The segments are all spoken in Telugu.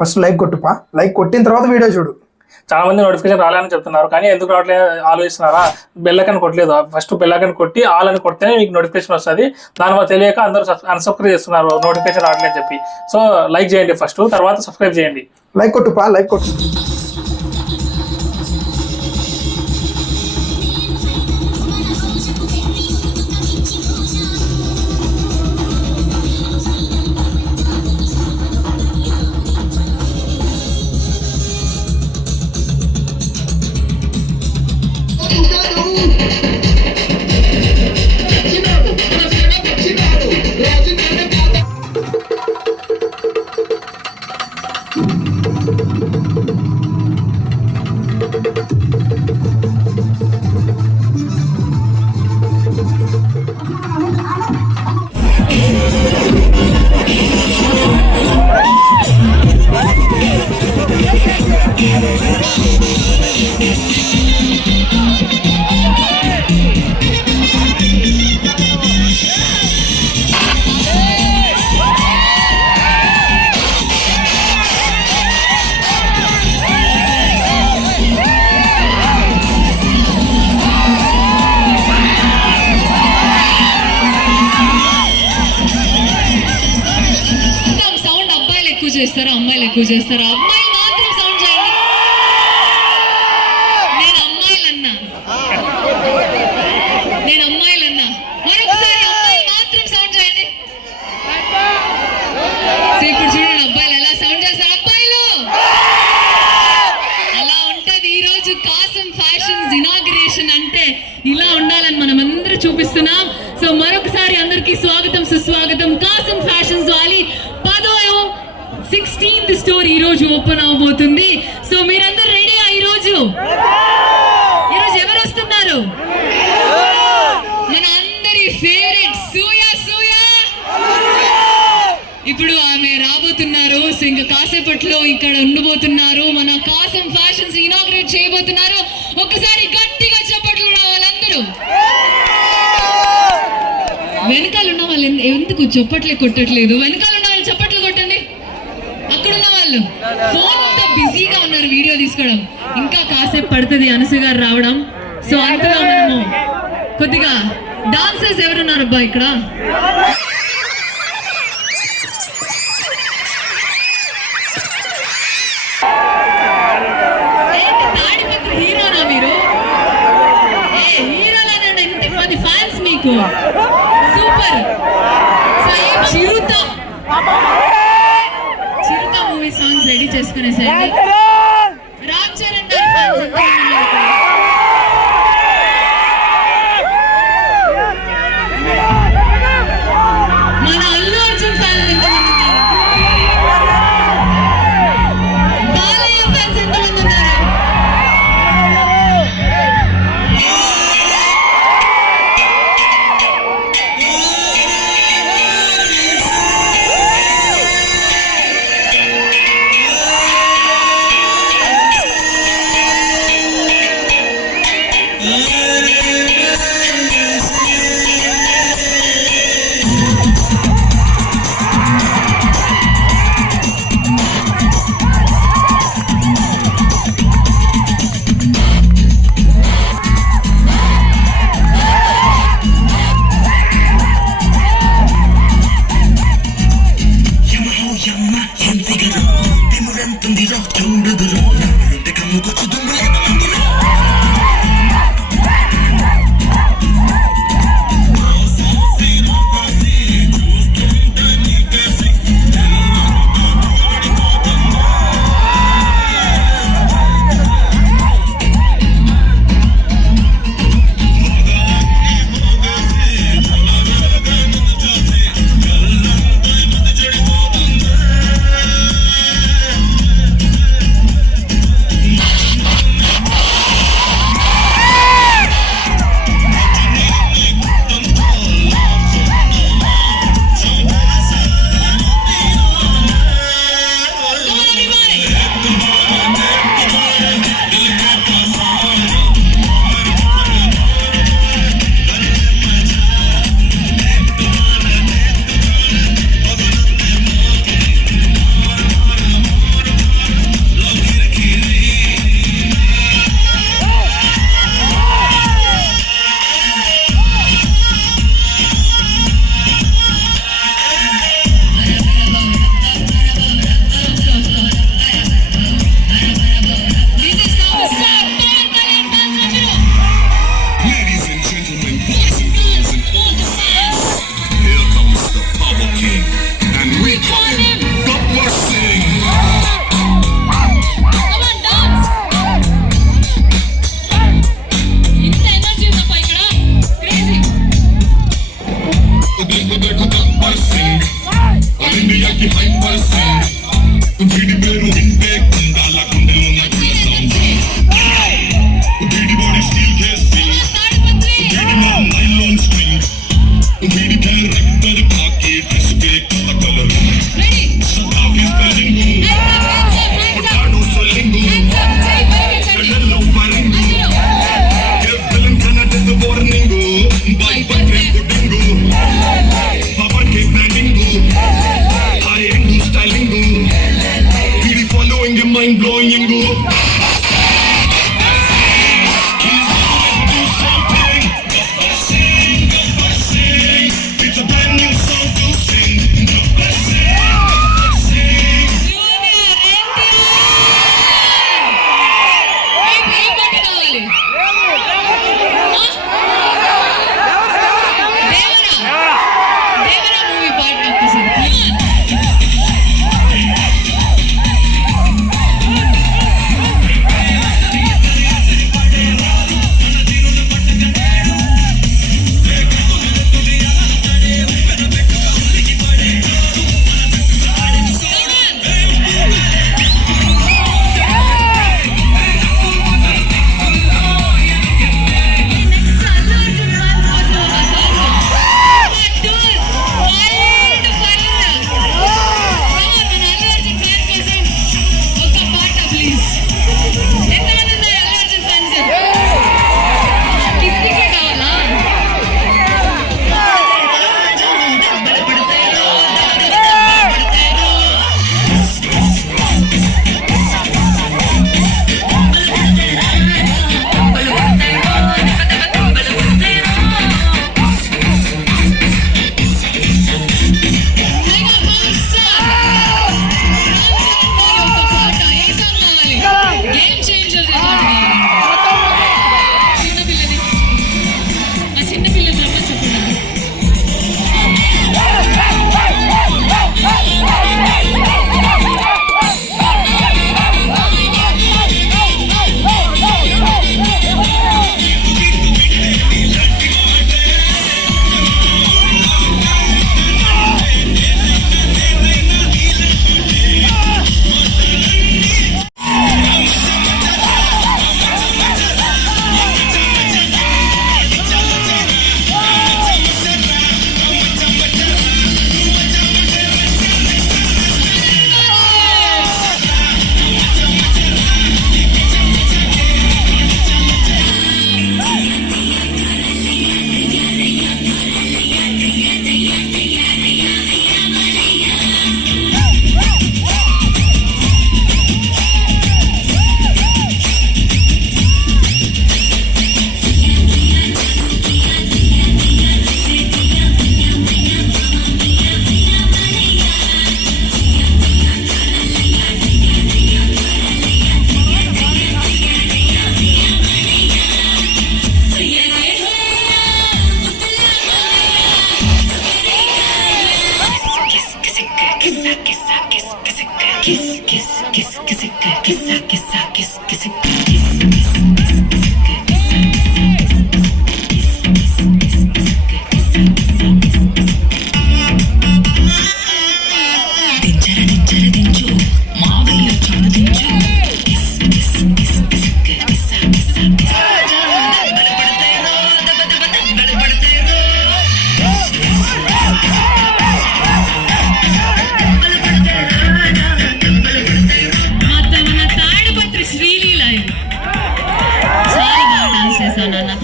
ఫస్ట్ లైక్ కొట్టుపా, లైక్ కొట్టిన తర్వాత వీడియో చూడు. చాలా మంది నోటిఫికేషన్ రాలేదని చెప్తున్నారు, కానీ ఎందుకు రావట్లేదు ఆలోచిస్తున్నారా? బెల్ ఐకాన్ కొట్టలేదు, ఫస్ట్ బెల్ ఐకాన్ కొట్టి ఆల్ అని కొడితేనే మీకు నోటిఫికేషన్ వస్తుంది. దానివల్ల తెలియక అందరూ అన్సబ్స్క్రైబ్ చేస్తున్నారు నోటిఫికేషన్ రావట్లేదు చెప్పి. సో లైక్ చేయండి ఫస్ట్, తర్వాత సబ్స్క్రైబ్ చేయండి. లైక్ కొట్టుపా, లైక్ కొట్టు. చేస్తారా అమ్మాయిలు ఎక్కువ చేస్తారా? అమ్మాయిలు మాత్రం సౌండ్ చేయండి. నేను అమ్మాయిలన్నా మరొకసారి అమ్మాయిలు మాత్రం సౌండ్ చేయండి. ఇప్పుడు చూడండి అబ్బాయిలు ఎలా సౌండ్ చేస్తారు. అబ్బాయిలు అలా ఉంటది. ఈ రోజు కాసం ఫ్యాషన్స్ ఇనాగ్రేషన్ అంటే ఇలా ఉండాలని మనం అందరూ చూపిస్తున్నాం. సో మరొకసారి అందరికీ స్వాగతం సుస్వాగతం. కాసం ఫ్యాషన్స్ వాలి 16th స్టోర్ ఈ రోజు ఓపెన్ అవబోతుంది. సో మీరందరూ రెడీయా? ఈరోజు ఎవరు వస్తున్నారు? మన అందరి ఫేవరెట్ సూయా ఇప్పుడు ఆమె రాబోతున్నారు. సో ఇంకా కాసేపట్లో ఇక్కడ ఉండబోతున్నారు. మన కాసం ఫ్యాషన్స్ ఇనాగ్రేట్ చేయబోతున్నారు. ఒకసారి గట్టిగా చప్పట్లు రావాలందరూ. వెనకాల ఉన్న వాళ్ళు ఎందుకు చప్పట్లే కొట్టట్లేదు? వెనకాల ఉన్న వాళ్ళు చప్పట్లు కొట్టండి. అక్కడున్న వాళ్ళు ఫోన్తో బిజీగా ఉన్నారు వీడియో తీసుకోవడం. ఇంకా కాసేపు పడుతుంది అనసూయ గారు రావడం. సో అంతలో మనము కొద్దిగా డాన్సర్స్ ఎవరున్నారు అబ్బా ఇక్కడ? ఏంటి తాడిపత్రి హీరోనా మీరు? హీరోలానే ఇంతమంది ఫ్యాన్స్ మీకు. సూపర్. సో ఏం చిరుత మూవీ సాంగ్స్ రెడీ చేసుకునేసండి. రామ్ చరణ్ గారి ఫ్యాన్స్ మన అల్లు అర్జున్ ఫ్యాన్స్ ఎంతమంది ఉన్నారు? బాలయ్య ఫ్యాన్స్ ఎంతమంది ఉన్నారు?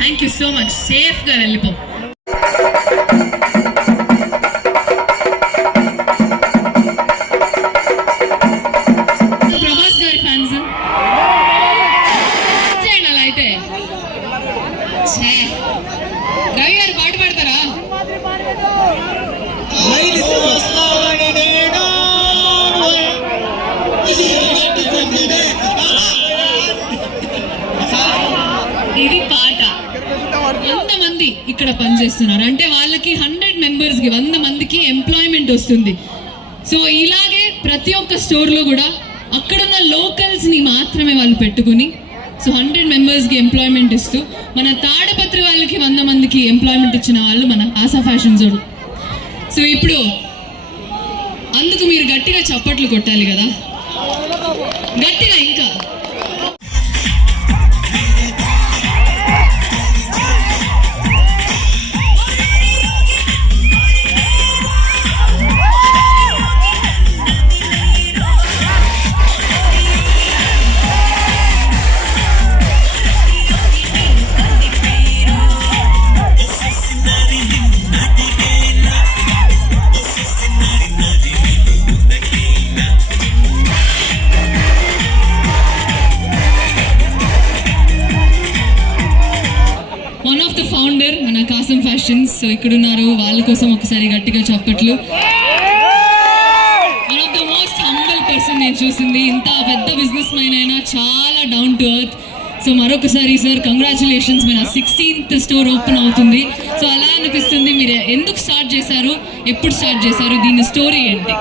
Thank you so much. Safe గా వెళ్ళిపో. ప్రభాస్ గారి ఫ్యాన్స్ చేయండి అలా అయితే. రవి గారు పాట పాడతారా? ఇది పాట. 100 మంది ఇక్కడ పనిచేస్తున్నారు అంటే వాళ్ళకి 100 మెంబర్స్ కి 100 మందికి ఎంప్లాయ్మెంట్ వస్తుంది. సో ఇలాగే ప్రతి ఒక్క స్టోర్ లో కూడా అక్కడున్న లోకల్స్ ని మాత్రమే వాళ్ళు పెట్టుకుని సో 100 మెంబర్స్ కి ఎంప్లాయ్మెంట్ ఇస్తూ మన తాడపత్రి వాళ్ళకి 100 మందికి ఎంప్లాయ్మెంట్ ఇచ్చిన వాళ్ళు మన ఆశా ఫ్యాషన్ జోన్. సో ఇప్పుడు అందుకు మీరు గట్టిగా చప్పట్లు కొట్టాలి కదా, గట్టిగా ఇంకా. ఫౌండర్ మన కాసం ఫ్యాషన్స్ సో ఇక్కడ ఉన్నారు, వాళ్ళ కోసం ఒకసారి గట్టిగా చప్పట్లు. One of the most humble person నేను చూసింది. ఇంత పెద్ద బిజినెస్ మ్యాన్ అయినా చాలా డౌన్ టు ఎర్త్. సో మరొకసారి సార్ కంగ్రాచులేషన్స్, మన 16th స్టోర్ ఓపెన్ అవుతుంది. సో అలా అనిపిస్తుంది. మీరు ఎందుకు స్టార్ట్ చేశారు, ఎప్పుడు స్టార్ట్ చేశారు, దీని స్టోరీ ఏంటి?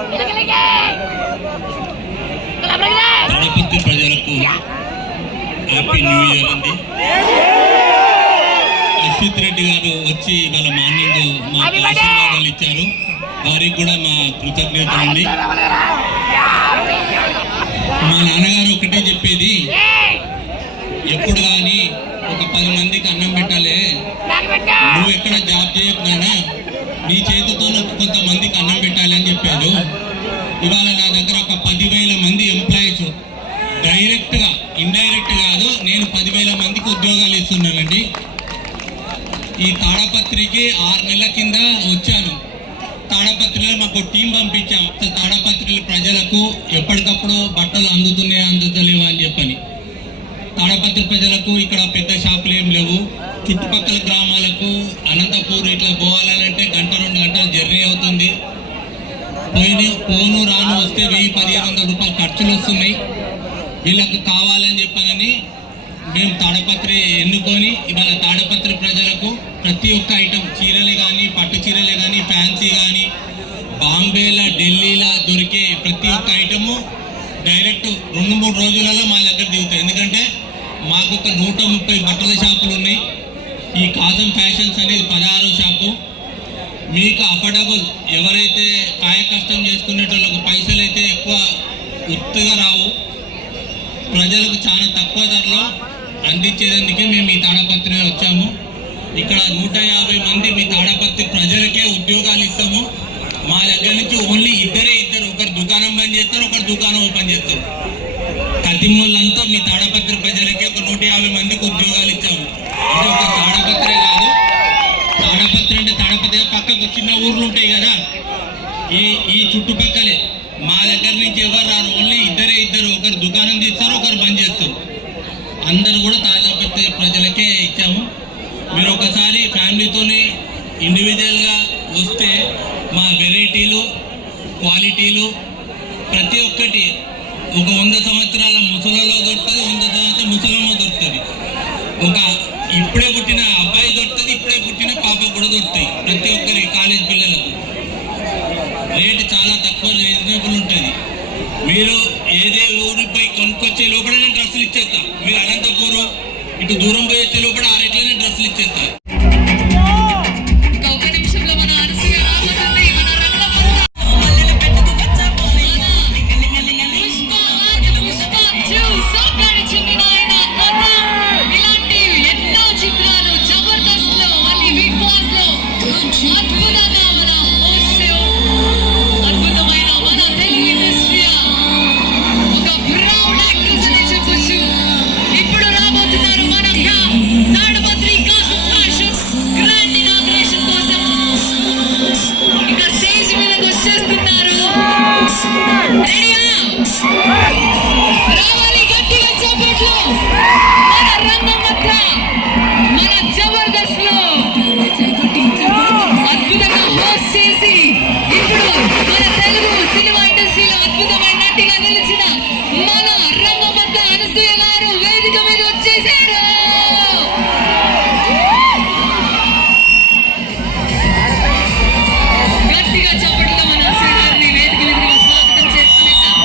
ప్రజలకు హ్యాపీ న్యూ ఇయర్ అండి. అశ్విత్ రెడ్డి గారు వచ్చి వాళ్ళ మార్నింగ్ మాకు ఆశీర్వాదాలు ఇచ్చారు, వారికి కూడా మా కృతజ్ఞతలు అండి. మా నాన్నగారు ఒకటే చెప్పేది, ఎప్పుడు కానీ ఒక 10 మందికి అన్నం పెట్టాలి, నువ్వు ఎక్కడ జాబ్ చేయకున్నా నీ చేతితో కొంతమందికి అన్నం పెట్టాలి అని చెప్పారు. ఇవాళ నా దగ్గర ఒక 10,000 మంది ఎంప్లాయీస్, డైరెక్ట్గా ఇండైరెక్ట్ కాదు, నేను 10,000 మందికి ఉద్యోగాలు ఇస్తున్నానండి. ఈ తాడపత్రికి 6 నెలల కింద వచ్చాను. తాడపత్రిలో మాకు టీం పంపించాం, తాడపత్రి ప్రజలకు ఎప్పటికప్పుడు బట్టలు అందుతున్నాయా అందుతలేవా అని చెప్పని. తాడపత్రి ప్రజలకు ఇక్కడ పెద్ద షాపులు ఏం లేవు. చుట్టుపక్కల గ్రామాలకు అనంతపూర్ ఇట్లా పోవాలంటే 1-2 గంటల జర్నీ అవుతుంది. పోను రాను వస్తే 1000-1500 రూపాయలు ఖర్చులు వస్తున్నాయి. వీళ్ళకు కావాలని చెప్పనని మేము తాడపత్రి ఎన్నుకొని ఇవాళ తాడపత్రి ప్రజలకు ప్రతి ఒక్క ఐటమ్, చీరలే కానీ, పట్టు చీరలే కానీ, ఫ్యాన్సీ కానీ, బాంబేలా ఢిల్లీలా దొరికే ప్రతి ఒక్క ఐటము డైరెక్ట్ 2-3 రోజులలో మా దగ్గర దిగుతాయి. ఎందుకంటే మాకు ఒక 130 బట్టల షాపులు ఉన్నాయి. ఈ కాసం ఫ్యాషన్స్ అనేది 16వ షాపు. మీకు అఫోర్డబుల్, ఎవరైతే కాయ కష్టం చేసుకునేటోళ్ళకు పైసలు అయితే ఎక్కువ ఉత్తగా రావు, ప్రజలకు చాలా తక్కువ ధరలో అందించేందుకే మేము ఈ తాడపత్రిలో వచ్చాము. ఇక్కడ 150 మంది మీ తాడపత్రి ప్రజలకే ఉద్యోగాలు ఇస్తాము. మా దగ్గర నుంచి ఓన్లీ ఇద్దరు, ఒకరు దుకాణం బంద్ చేస్తారు, ఒకరు దుకాణం ఓపెన్ చేస్తారు. కతిమూలంతా మీ తాడపత్రి ప్రజలకే ఒక 150 మందికి ఉద్యోగాలు ఇచ్చాము. అంటే ఒక తాడపత్రే కాదు, తాడపత్రి అంటే తాడపత్రి పక్కకు చిన్న ఊర్లు ఉంటాయి కదా, ఈ చుట్టుపక్కలే. మా దగ్గర నుంచి ఎవరు రారు, ఓన్లీ ఇద్దరు, ఒకరు దుకాణం తీస్తారు, ఒకరు బంద్ చేస్తారు. అందరూ కూడా తాడపత్రి ప్రజలకే ఇచ్చాము. మీరు ఒకసారి ఫ్యామిలీతోనే ఇండివిజువల్గా వస్తే మా వెరైటీలు, క్వాలిటీలు ప్రతి ఒక్కటి ఒక 100 సంవత్సరాల ముసలలో దొరుకుతుంది, 100 సంవత్సరాల ముసలమ్మ దొరుకుతుంది. ఒక ఇప్పుడే పుట్టిన అబ్బాయి దొరుకుతుంది, ఇప్పుడే పుట్టిన పాప కూడా దొరుకుతాయి. ప్రతి ఒక్కరి కాలేజ్ పిల్లలకు రేటు చాలా తక్కువ, రీజనబుల్ ఉంటుంది. మీరు ఏదే ఊరిపై కొనుక్కొచ్చే లోపల నేను డ్రెస్సులు ఇచ్చేస్తా. మీరు అనంతపూర్ ఇటు దూరం పోయి వచ్చే లోపల ఆ రేట్లనే డ్రెస్సులు ఇచ్చేస్తా. ఇంకా ఒక నిమిషంలో మన అనసూయ రాబోతుంది. మన పుష్ప 2 సోగ్గాడి చిన్ని నాయన కథ. ఇలాంటి ఎన్నో చిత్రాలు జబర్దస్త్ లో మళ్ళీ బిగ్ బాస్ లో అద్భుతంగా మన host, అద్భుతమైన మన తెలుగు ఇండస్ట్రీ ఒక ప్రౌడ్ యాక్ట్రెస్ అనే చెప్పొచ్చు. ఇప్పుడు రాబోతున్నారు మన తాడపత్రి కాసం ఫ్యాషన్స్ గ్రాండ్ ఇనాగ్రేషన్ కోసం. ఇంకా స్టేజ్ మీదకి వచ్చేస్తున్నారు. రెడీయా? రావాలి గట్టిగా చప్పట్లు. మన రంగం వద్ద మన జబర్దస్త్ లో అద్భుతంగా హోస్ట్ చేసి ఇప్పుడు మన తెలుగు సినిమా ఇండస్ట్రీలో అద్భుతమైన నటిగా నిలిచిన మన రంగం వద్ద అనసూయ గారు వేదిక మీద వచ్చేసారు. గట్టిగా చప్పట్లతో మన అనసూయ గారిని వేదిక మీదకి స్వాగతం చేస్తున్నాం.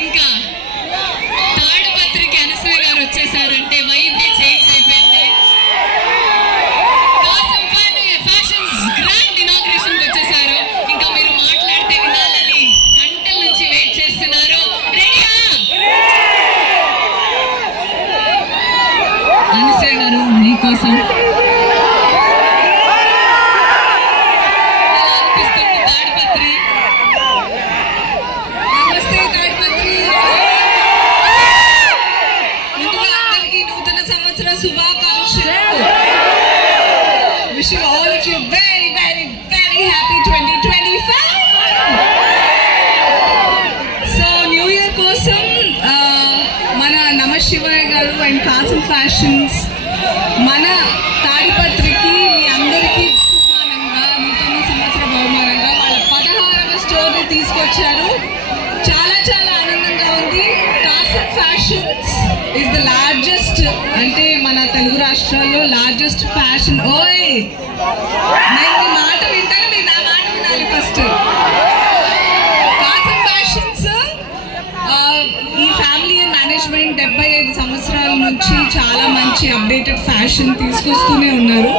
ఇంకా తాడపత్రికి అనసూయ గారు వచ్చేసారంటే వైబే చేంజ్ అయిపోయింది. కాసం ఫ్యాషన్స్ గ్రాండ్ ఇనాగ్రేషన్ కి వచ్చేసారు. ఇంకా మీరు మాట్లాడితే వినాలని గంటల నుంచి వెయిట్ చేస్తున్నారు. రెడీయా? అనసూయ గారు మీకోసం ఎలా అనిపిస్తుంది తాడపత్రి? నమస్తే తాడపత్రి. ముందుగా అందరికీ నూతన సంవత్సర శుభాకాంక్షలు. Wishing all of you very, very, very happy 2025. So new year కోసం మన నమశివాయ గారు అండ్ కాసం ఫ్యాషన్స్ మన తాడిపత్రికి మీ అందరికీ బహుమానంగా నూతన సంవత్సర బహుమానంగా వాళ్ళ 16వ స్టోర్ని తీసుకొచ్చారు. చాలా చాలా ఆనందంగా ఉంది. కాసం ఫ్యాషన్స్ ఇస్ ద లార్జెస్ట్, అంటే మన తెలుగు రాష్ట్రాల్లో లార్జెస్ట్ ఫ్యాషన్. ఓయ్ నేను మీ మాట వింటాను, మీరు నా మాట వినాలి ఫస్ట్. కాసం ఫ్యాషన్స్ ఈ ఫ్యామిలీ అండ్ మేనేజ్మెంట్ 75 సంవత్సరాల నుంచి చాలా మంచి అప్డేటెడ్ ఫ్యాషన్ తీసుకొస్తూనే ఉన్నారు.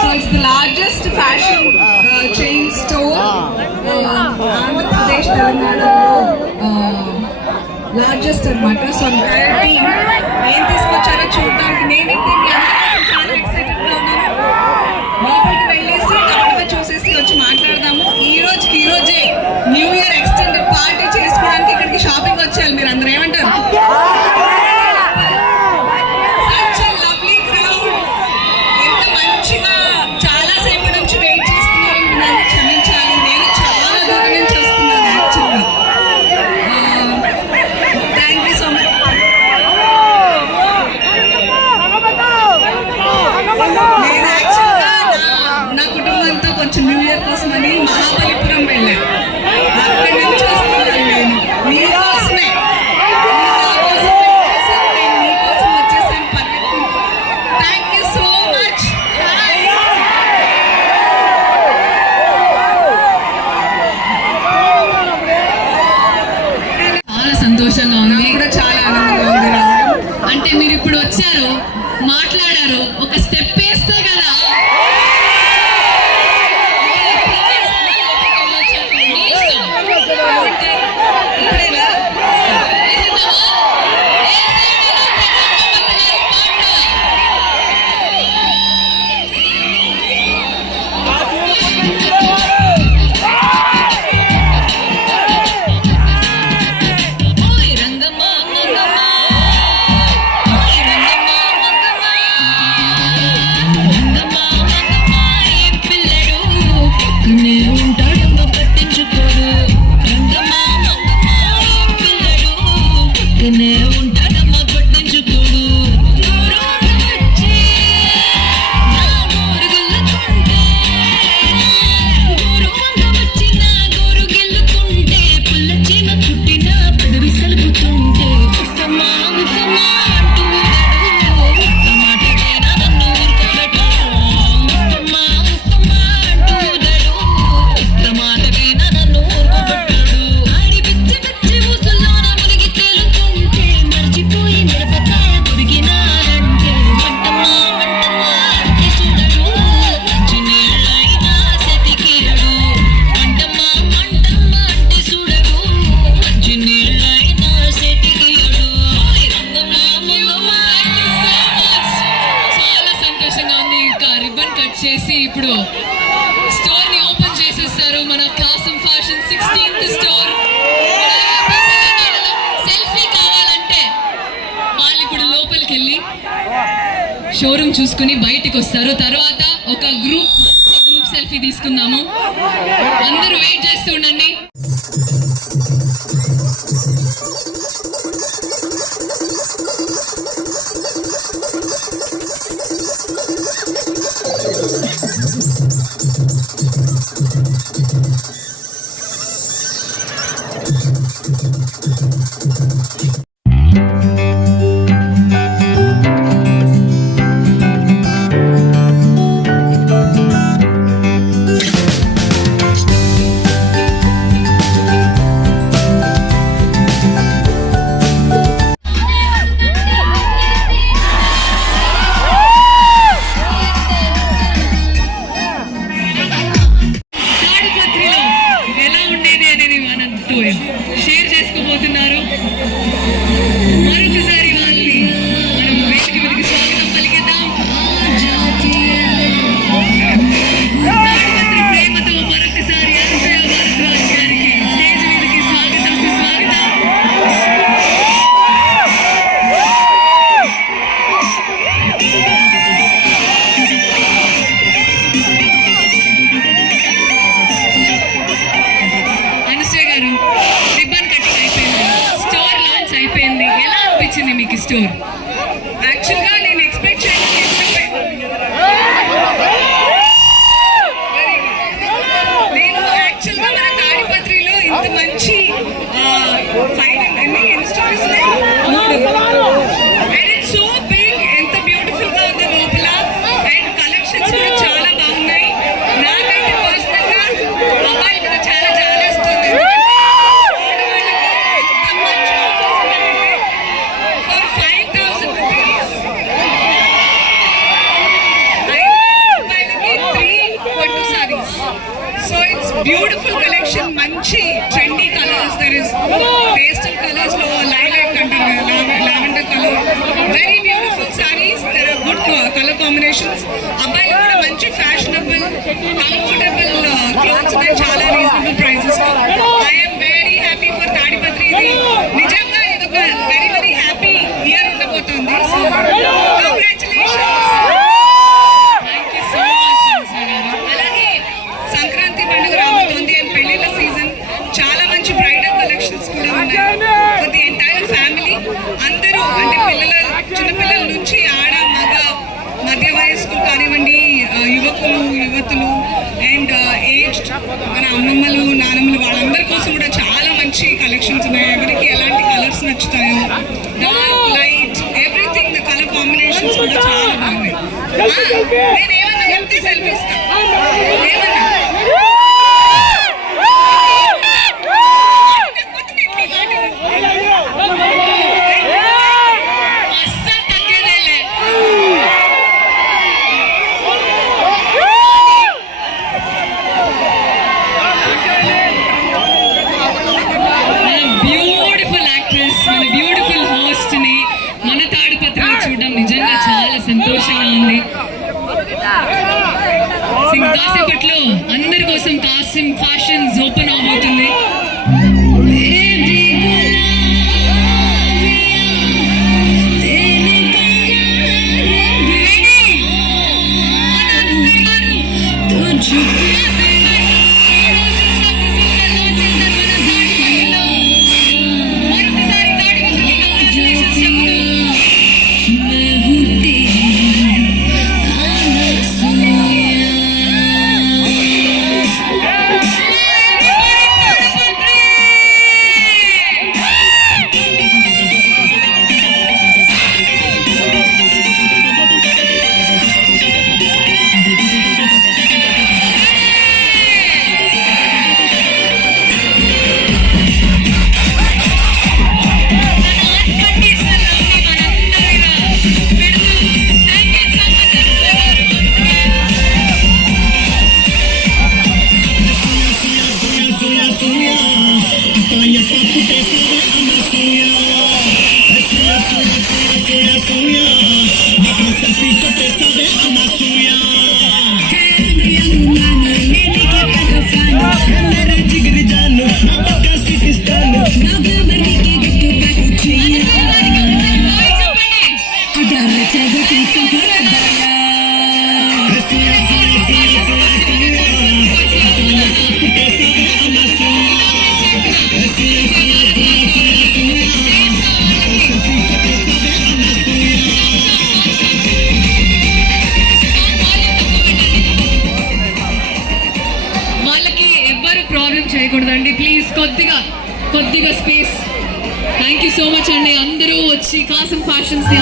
So it's the largest fashion chain store Andhra Pradesh తెలంగాణలో లార్జెస్ట్ అనమాట. సో ఎంటైర్ టీమ్ ఏం తీసుకొచ్చారో చూడడానికి నేనైతే మీ అందరికీ చాలా ఎక్సైటెడ్గా ఉన్నాను. లోపలికి వెళ్ళేసి తప్పకుండా చూసేసి వచ్చి మాట్లాడదాము. ఈ రోజే న్యూ ఇయర్ ఎక్స్టెండెడ్ పార్టీ చేసుకోవడానికి ఇక్కడికి షాపింగ్ వచ్చేయాలి మీరు అందరూ. ఏమంటారు? Such a lovely crowd. ఎంత మంచిగా చాలా సేపటి నుంచి వెయిట్ చేస్తున్నారని నన్ను క్షమించాలి. నేను చాలా దూరం నుంచి వస్తున్నాను యాక్చువల్గా. Thank you so much. చేసి ఇప్పుడు స్టోర్ ని ఓపెన్ చేసేస్తారు. మన కాసం ఫ్యాషన్ 16th స్టోర్. సెల్ఫీ కావాలంటే వాళ్ళు ఇప్పుడు లోపలికి వెళ్ళి షోరూమ్ చూసుకుని బయటికి వస్తారు. తర్వాత ఒక గ్రూప్ సెల్ఫీ తీసుకుందాము. అందరూ వెయిట్ చేస్తూ ఉండండి. షేర్ చేసుకోబోతున్నారు. మరొకసారి వాళ్ళని మనం వేదిక మీదకి స్వాగతం పలికిద్దాం. తాడిపత్రి ప్రేమతో మరొకసారి అనసూయ భారద్వాజ్ గారికి స్టేజ్ మీదకి స్వాగతం సుస్వాగతం. అనసూయ గారు, రిబ్బన్ కటింగ్ అయిపోయింది, స్టోర్ లాంచ్ అయిపోయింది. ఎలా అనిపించింది మీకు స్టోర్? యాక్చువల్గా నేను ఎక్స్పెక్ట్ చేయలేదు. నేను యాక్చువల్గా మన తాడిపత్రిలో ఇంత మంచి ఎన్ని స్టోరీస్ సో బిగ్, ఎంత బ్యూటిఫుల్ గా ఉంది లోపల. అండ్ కలెక్షన్స్ కూడా చాలా బాగున్నాయి. నాకైతే పర్సనల్ గా అమ్మాయి కూడా చాలా జాలేస్తుంది. ఫర్ 5,000 రూపీస్ 3 పట్టు sarees. So it's beautiful collection. మంచి trendy colours. There is pastel colours లో లైలాక్ అంటారు కదా, lavender colour. Very beautiful sarees. There are good colour combinations. అబ్బాయిలు కూడా మంచి ఫ్యాషనబుల్ కంఫర్టబుల్ క్లాత్స్ ఉన్నాయి చాలా reasonable prices. I'm very happy for Tadipatri. ఇది నిజంగా ఇది ఒక వెరీ వెరీ హ్యాపీ ఇయర్ ఉండబోతుంది. So congratulations. Thank you so much Anasuya గారు. అలాగే సంక్రాంతి పండుగ రాబోతోంది అండ్ పెళ్లిళ్ళ సీజన్. చాలా మంచి బ్రైడల్ కలెక్షన్స్ కూడా ఉన్నాయి ఫర్ ది ఎంటైర్ ఫ్యామిలీ. అందరూ అంటే చిన్నపిల్లల నుంచి ఆడ మగ మధ్య వయస్కులు కానివ్వండి, యువకులు యువతులు అండ్ ఏజ్డ్ మన అమ్మమ్మలు నానమ్మలు వాళ్ళందరి కోసం కూడా చాలా మంచి కలెక్షన్స్ ఉన్నాయి. ఎవరికి ఎలాంటి కలర్స్ నచ్చుతాయో, dark light everything, the colour combinations కూడా చాలా బాగున్నాయి. నేను ఏమన్నా చెప్తే సెల్ఫీ ఇస్తా. ఏమన్నా అస్సలు తగ్గేదేలే. మన బ్యూటిఫుల్ యాక్ట్రెస్, మన బ్యూటిఫుల్ హోస్ట్ ని మన తాడిపత్రిలో చూడడం నిజంగా చాలా సంతోషంగా ఉంది. కాసేపట్లో అందరి కోసం కాసిం ఫ్యాషన్స్ ఓపెన్ అవబోతుంది. మరొకసారి తాడిపత్రికి కంగ్రాచులేషన్స్ చెబుతూ కొద్దిగా space. Thank you so much అండి అందరూ వచ్చి కాసం ఫ్యాషన్స్ ని